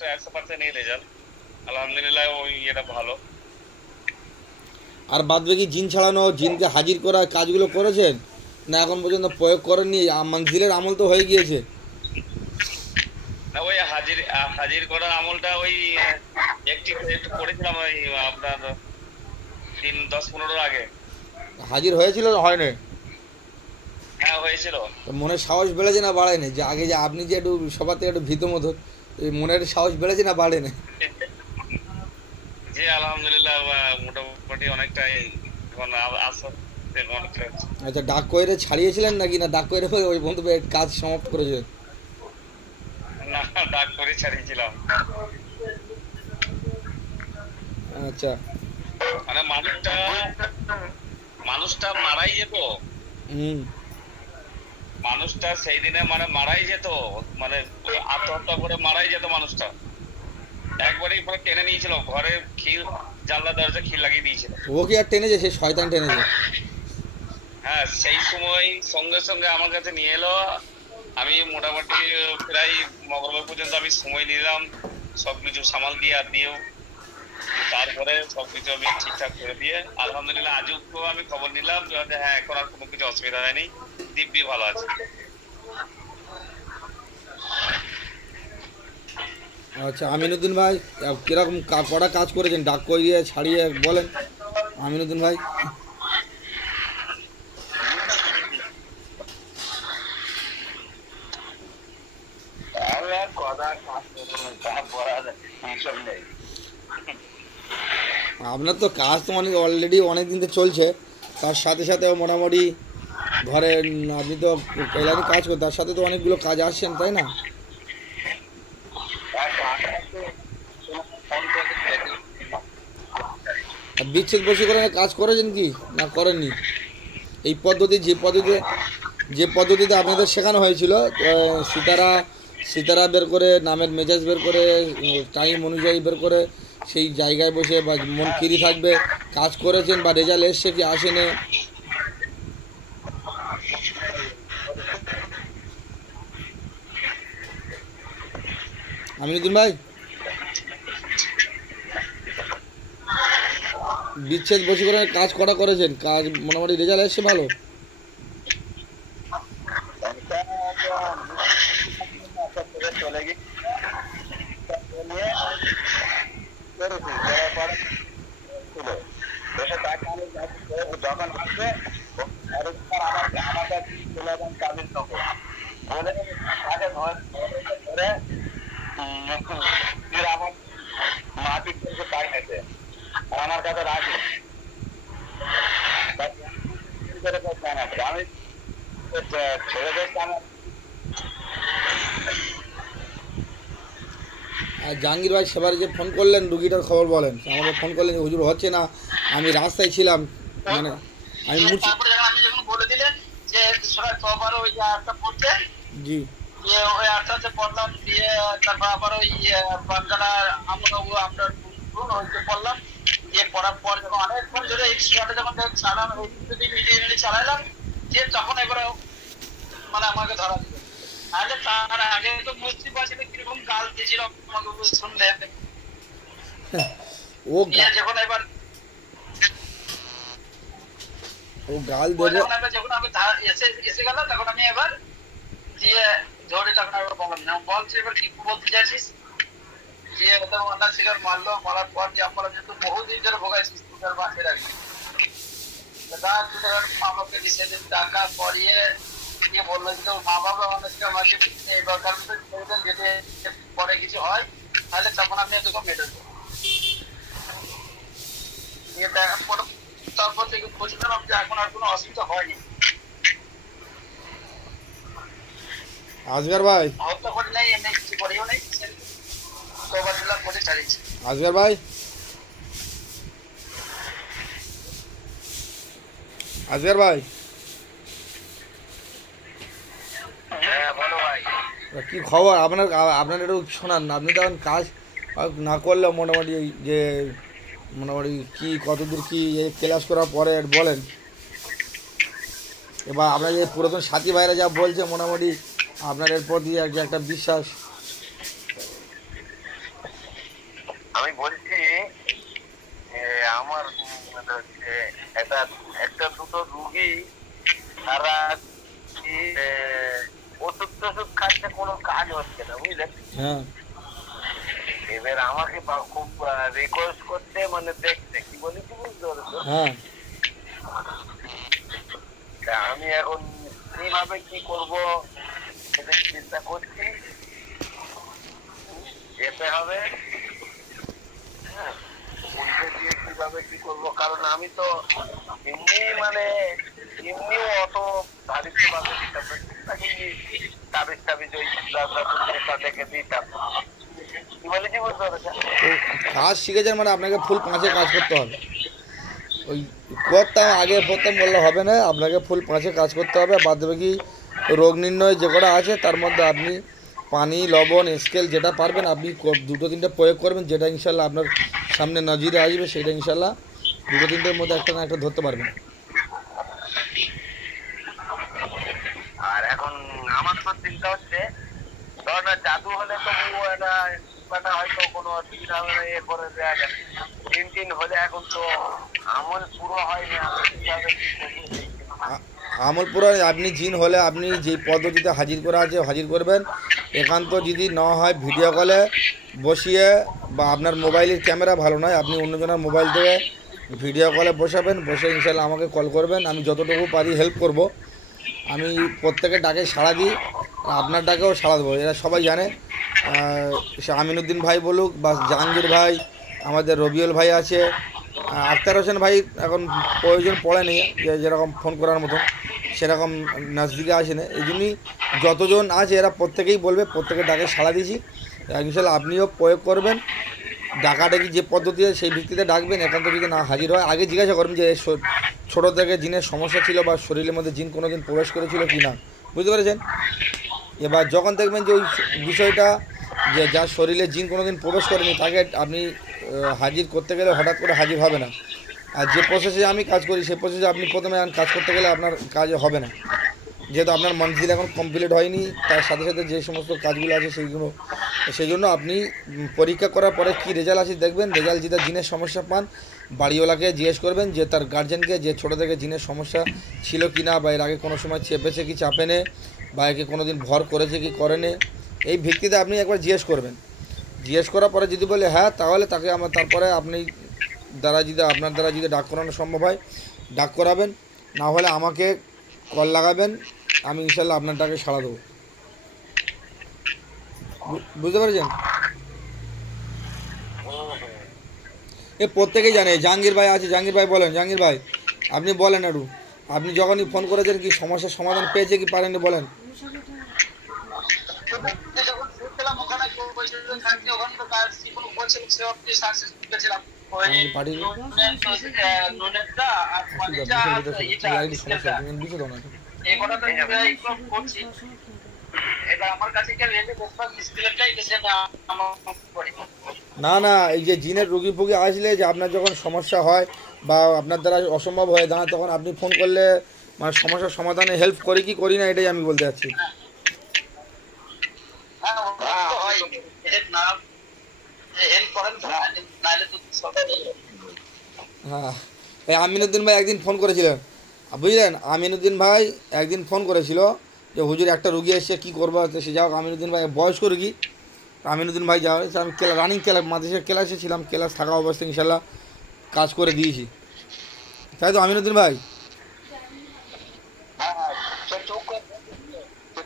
100% result. আলহামদুলিল্লাহ ওই এটা ভালো। আর বাদ বাকি জিন ছাড়ানো, জিনকে হাজির করা কাজগুলো করেছেন না এখন পর্যন্ত প্রয়োগ করেননি? মানজিলের আমল তো হয়ে গিয়েছে। না ওই হাজির করার আমলটা ওই একটি একটু করেছিলাম ওই আপনার 10-15 আগে। হাজির হয়েছিল না হয়নি? হ্যাঁ হয়েছিল। তো মনের সাহস বেড়েছে না বাড়েনি? যে আগে যে আপনি যে একটু সবার থেকে একটু ভীত মতো, এই মনের সাহস বেড়েছে না বাড়েনি? জি আলহামদুলিল্লাহ মোটামুটি অনেকটাই এখন আস্তে আস্তে অনেকটা। আচ্ছা, ডাক কইরে ছাড়িয়েছিলেন নাকি না ডাক কইরে ওই বন্ধু কাজ সমাপ্ত করেছিলেন? না, ডাক করে ছাড়িয়েছিলাম। আচ্ছা। মানে মানুষটা মারাই যেত। হুম। মানুষটা সেই দিনে মানে মারাই যেত, মানে আত্মহত্যা করে মারাই যেত মানুষটা। একবারেই পরে টেনে নিয়েছিল ঘরে, খিল জানলা দরজা খিল লাগিয়ে দিয়েছিল। ও কি আর টেনেছে? সে শয়তান টেনেছে। হ্যাঁ সেই সময় সঙ্গে সঙ্গে আমার কাছে নিয়ে এলো। আমি মোটামুটি প্রায় মঙ্গলবার পর্যন্ত আমি সময় নিলাম সবকিছু সামাল দিয়ে আর দিয়েও। তারপরে সবকিছু আমি ঠিকঠাক করে দিয়ে আলহামদুলিল্লাহ আজও আমি খবর নিলাম যে হ্যাঁ এখন আর কোনো কিছু অসুবিধা হয়নি, দিব্যি ভালো আছে। আচ্ছা, আমিনুদ্দিন ভাই, কিরকম কটা কাজ করেছেন ডাক করিয়ে ছাড়িয়ে বলেন আমিনুদ্দিন ভাই। আমি আর কথা কাজ করবো তা বলা যায়, এইসব নেই। আপনার তো কাজ তো অনেক অলরেডি অনেক দিন থেকে চলছে, তার সাথে সাথে মোটামুটি ঘরে আপনি তো টেলারিং কাজ করেন, তার সাথে তো অনেকগুলো কাজ আসছেন তাই না? আর কাজ করতে ফোন করে দেখি। আর বিচ্ছেদ বশীকরণের কাজ করেছেন কি না করেননি? এই পদ্ধতি যে পদ্ধতিতে আপনাদের শেখানো হয়েছিল, সিতারা সিতারা বের করে নামের মেজাজ বের করে টাইম অনুযায়ী বের করে সেই জায়গায় বসে বা মন কিরি থাকবে, কাজ করেছেন বা রেজাল্ট এসছে কি আসেনি? আমিনুদ্দিন ভাই, বিচ্ছেদ বশীকরণের কাজ করা করেছেন, কাজ মোটামুটি রেজাল্ট এসছে ভালো? চলে গিয়ে নিয়ে করেছি, করার পরে ছিল এসে তাকে আমি যখন আসবে আরেকবার আমার কাছে চলে যান কাবিল নগর বলে তাকে ধরে ফির আমার মাটি থেকে পাই নিতে আমার কাছে রাখি আমি ছেলেদের আমার। আর জাহাঙ্গীর ভাই সেবারে যে ফোন করলেন রুগীটার খবর বলেন, আমাকে ফোন করলেন যে হুজুর হচ্ছে না, আমি রাস্তায় ছিলাম, মানে আমি মুর্শি। তারপরে যখন আপনি যখন বলে দিলেন যে সবাই আবার ওই যে আটটা পড়তে, জি। দিয়ে ওই আটটাতে পড়লাম, দিয়ে তারপর আবার ওই বাঙ্গালা আমরা ওইতে পড়লাম। দিয়ে পড়ার পর যখন অনেকক্ষণ ধরে এক্সট্রাটা যখন চালাম ওই দুদিন মিলিয়ে চালাইলাম, দিয়ে তখন এবারে মানে আমাকে ধরা দিল। তাহলে তার আগে তো বুঝতে পারছি কিরকম গাল দিয়েছিল আমাকে শুনলে। ও দিয়ে যখন এবার ও গাল ও দেবে। যখন এবার যখন আমি এসে এসে গেল তখন আমি এবার দিয়ে ধরে তখন আবার বললাম না বলছি এবার কি বলতে চাইছিস। দিয়ে তো অন্য শিকার মারলো, মারার পর যে আমরা যেহেতু বহুদিন ধরে ভোগাইছি স্কুলের মাঠে রাখি মা বাবাকে সেদিন টাকা করিয়ে দিয়ে বললো যে তোর মা বাবা অনেকটা মাসে এবার কারণ যদি পরে কিছু হয় তাহলে তখন আমি এরকম মেটার দেবো। দিয়ে দেখার পর তারপর থেকে বুঝলাম যে এখন আর কোনো অসুবিধা হয়নি। আজগার ভাই, হত্যা করি নাই, এমনি কিছু করিও নেই, তোবার দিলাম করে ছাড়িয়েছি। আজগার ভাই, আজগার ভাই, হ্যাঁ বলো ভাই। কি খবর আপনার? আপনার একটু শোনান না, আপনি তখন কাজ না করলেও মোটামুটি যে মোটামুটি কি কতদূর কি ক্লাস করার পরে বলেন। এবার আপনার যে পুরাতন সাথী ভাইরা যা বলছে মোটামুটি আপনার এর প্রতি আর কি একটা বিশ্বাস। আমি বলছি যে আমার মানে হচ্ছে একটা একটা দুটো রুগী তারা কি ওষুধ টষুধ খাচ্ছে, কোনো কাজ হচ্ছে না বুঝলেন। হ্যাঁ এবার আমাকে খুব রিকোয়েস্ট করছে, মানে দেখতে কি বলি কি বুঝতে পারছো। হ্যাঁ তা আমি এখন কিভাবে কি করব সেটাই চিন্তা করছি। যেতে হবে, হ্যাঁ, উল্টে দিয়ে কিভাবে কি করব, কারণ আমি তো এমনি মানে এমনিও অত দারিদ্র ভাবে দিতাম না, টুকটাক এমনি তাবিজ টাবিজ ওই তাদেরকে দিতাম। কি বলে কি বুঝতে পারছো। তো কাজ শিখেছেন মানে আপনাকে ফুল পাঁচে কাজ করতে হবে। ওই করতাম আগে প্রথম বললে হবে না, আপনাকে ফুল পাঁচে কাজ করতে হবে। বাদ বাকি রোগ নির্ণয় যে কটা আছে তার মধ্যে আপনি পানি লবণ স্কেল যেটা পারবেন আপনি দুটো তিনটে প্রয়োগ করবেন, যেটা ইনশাল্লাহ আপনার সামনে নজিরে আসবে সেটা ইনশাল্লাহ দুটো তিনটের মধ্যে একটা না একটা ধরতে পারবেন। আর এখন আমার তো চিন্তা হচ্ছে, ধর না জাদু হলে তো একটা মানে হয়তো কোনো অসুবিধা হবে না, এ করে দেওয়া যাবে। তিন তিন হলে এখন তো আমল পুরো হয়নি, আমি কিভাবে কি করবো সেই চিন্তা। আমলপুরা আপনি জিন হলে আপনি যেই পদ্ধতিতে হাজির করা আছে হাজির করবেন। একান্ত যদি না হয় ভিডিও কলে বসিয়ে বা আপনার মোবাইলের ক্যামেরা ভালো নয় আপনি অন্যজনের মোবাইল থেকে ভিডিও কলে বসাবেন, বসে ইনশাল্লাহ আমাকে কল করবেন, আমি যতটুকু পারি হেল্প করব। আমি প্রত্যেকের ডাকে সাড়া দিই, আপনার ডাকেও সাড়া দেবো, এরা সবাই জানে। সে আমিনুদ্দিন ভাই বলুক বা জাহাঙ্গীর ভাই, আমাদের রবিউল ভাই আছে, আখতার হোসেন ভাই এখন প্রয়োজন পড়েনি যে যেরকম ফোন করার মতন, সেরকম নাজদিকে আসে না। এই জন্যই যতজন আছে এরা প্রত্যেকেই বলবে, প্রত্যেকের ডাকে সাড়া দিয়েছি। ইনশাল্লাহ আপনিও প্রয়োগ করবেন, ডাকাডাকি যে পদ্ধতি আছে সেই ভিত্তিতে ডাকবেন। একান্ত যদি না হাজির হয় আগে জিজ্ঞাসা করবেন যে ছোটো থেকে জিনের সমস্যা ছিল বা শরীরের মধ্যে জিন কোনো দিন প্রবেশ করেছিল কি না, বুঝতে পেরেছেন। এবার যখন দেখবেন যে ওই বিষয়টা যে যার শরীরে জিন কোনো দিন প্রবেশ করেনি তাকে আপনি হাজির করতে গেলে হঠাৎ করে হাজির হবে না। আর যে প্রসেসে আমি কাজ করি সেই প্রসেসে আপনি প্রথমে কাজ করতে গেলে আপনার কাজ হবে না, যেহেতু আপনার মঞ্জিল এখন কমপ্লিট হয়নি। তার সাথে সাথে যে সমস্ত কাজগুলো আছে সেইগুলো, সেই জন্য আপনি পরীক্ষা করার পরে কী রেজাল্ট আছে দেখবেন। রেজাল্ট যেটা জিনের সমস্যা পান বাড়িওয়ালাকে জিজ্ঞেস করবেন, যে তার গার্জেনকে যে ছোটো থেকে জিনের সমস্যা ছিল কি না, বা এর আগে কোনো সময় চেপেছে কি চাপেনে, বা একে কোনো দিন ভর করেছে কি করেনি, এই ভিত্তিতে আপনি একবার জিজ্ঞেস করবেন। জিজ্ঞেস করার পরে যদি বলে হ্যাঁ, তাহলে তাকে আমার তারপরে আপনি দ্বারা যদি আপনার দ্বারা যদি ডাক করানো সম্ভব হয় ডাক করাবেন, না হলে আমাকে কল লাগাবেন, আমি ইনশাল্লাহ আপনার ডাকে সাড়া দেবো। বুঝতে পেরেছেন। এ প্রত্যেকেই জানে, জাহাঙ্গীর ভাই আছে, জাহাঙ্গীর ভাই বলেন, জাহাঙ্গীর ভাই আপনি বলেন একটু, আপনি যখনই ফোন করেছেন কি সমস্যার সমাধান পেয়েছে কি পারেননি বলেন। যখন শুনছিলাম ওখানে বলছিল থাকতে, ওখানে তো কাজ কোনো বলছিল সে অফিস সাকসেস করেছিলাম। ওই আমাকে পাঠিয়ে দিন। নুনেরটা আর পানিটা আর এটা স্কেলটা বিষয় দাও না। এই কটা তো ইমপ্রুভ করছি। এবার আমার কাছে কি রেটে বেশিরভাগ স্কেলটাই বেশি আমার করে। না না, এই যে জিনের রুগী ফুগি আসলে যে আপনার যখন সমস্যা হয় বা আপনার দ্বারা অসম্ভব হয়ে দাঁড়ায় তখন আপনি ফোন করলে মানে সমস্যার সমাধানে হেল্প করি কি করি না এটাই আমি বলতে চাচ্ছি। হ্যাঁ ওটা তো হয়, এর নাম হেল্প করেন নাহলে তো সবাই। হ্যাঁ, এই আমিনুদ্দিন ভাই একদিন ফোন করেছিলেন, বুঝলেন, আমিনুদ্দিন ভাই একদিন ফোন করেছিল যে হুজুর একটা রুগী এসে কী করবো, তো সে যাও আমিনুদ্দিন ভাই বয়স্ক রুগী। আমিনুদ্দিন ভাই যাওয়া হয়েছে, আমি রানিং ক্লাব মাদ্রাসার ক্লাসে ছিলাম, ক্লাস থাকা অবস্থায় ইনশাল্লাহ কাজ করে দিয়েছি, তাই তো আমিনুদ্দিন ভাই। হ্যাঁ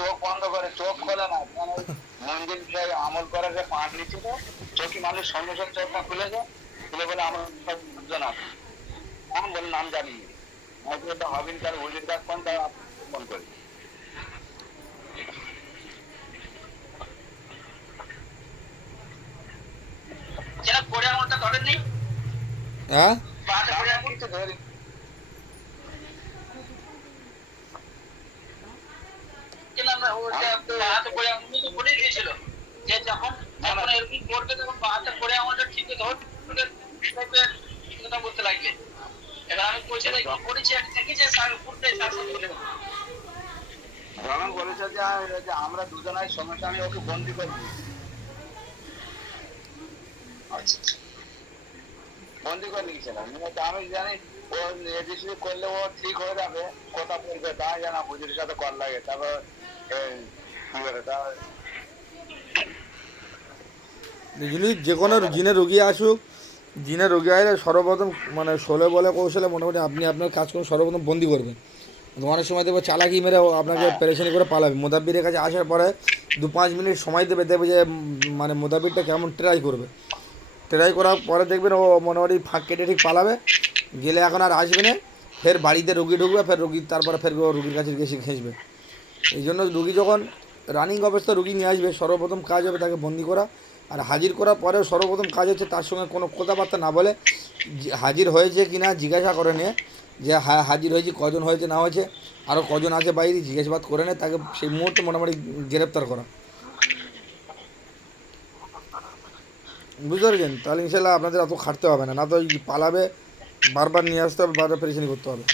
চোখ বন্ধ করে চোখ খোলে না, কারণ ওই মন্দির আমল করে যে পাঁচ নিচ্ছে তো চোখই মানুষ সঙ্গে সঙ্গে চোখটা খুলেছে, খুলে বলে আমার না আমি বলে নাম জানি না হবিন কার হুজুর কাজ কোন তাই ফোন করি। যেটা করে আমলটা ধরেননি, হ্যাঁ পাঁচটা করে আমল তো ধরে হাতে করে আমল তো বলেই দিয়েছিল যে যখন যখন এরকম করবে তখন হাতে করে আমলটা ঠিক ধরবে কথা বলতে লাগবে। এবার আমি বলছি করেছি আমি দেখেছি স্যার করতে যখন বলেছে যে আমরা দুজনাই সমস্যা আমি ওকে বন্দি করবো। বন্দি করে নিয়েছিলাম আমি জানি ও রেজিস্ট্রি করলে ও ঠিক হয়ে যাবে কথা বলবে তা জানা হুজুরের সাথে কল লাগে তারপর কি করে তা যদি যে কোনো জিনে রুগী আসুক, জিনে রুগী আসলে সর্বপ্রথম মানে ষোলো বলে কৌশলে মোটামুটি আপনি আপনার কাজ করুন, সর্বপ্রথম বন্দি করবেন। অনেক সময় দেখবো চালাকি মেরে ও আপনাকে পেরেশানি করে পালাবে। মোদাব্বিরের কাছে আসার পরে 2-5 মিনিট সময় দেবে, দেখবে যে মানে মোদাব্বিরটা কেমন ট্রাই করবে। ট্রাই করার পরে দেখবেন ও মোটামুটি ফাঁক কেটে ঠিক পালাবে, গেলে এখন আর আসবে না, ফের বাড়িতে রুগী ঢুকবে, ফের রুগী তারপরে ফের রুগীর কাছে গেছে ঘেঁষবে। এই জন্য রুগী যখন রানিং অবস্থা রুগী নিয়ে আসবে, সর্বপ্রথম কাজ হবে তাকে বন্দি করা। আর হাজির করার পরেও সর্বপ্রথম কাজ হচ্ছে তার সঙ্গে কোনো কথাবার্তা না বলে হাজির হয়েছে কি না জিজ্ঞাসা করে নিয়ে, যে হ্যাঁ হাজির হয়েছি, কজন হয়েছে না হয়েছে, আরও কজন আছে বাইরে জিজ্ঞাসাবাদ করে নিয়ে তাকে সেই মুহূর্তে মোটামুটি গ্রেপ্তার করা। বুঝতে পেরেছেন? তাহলে ইনশাল্লাহ আপনাদের অত খাটতে হবে না, না তো পালাবে, বারবার নিয়ে আসতে হবে, বারবার পেরেশানি করতে হবে।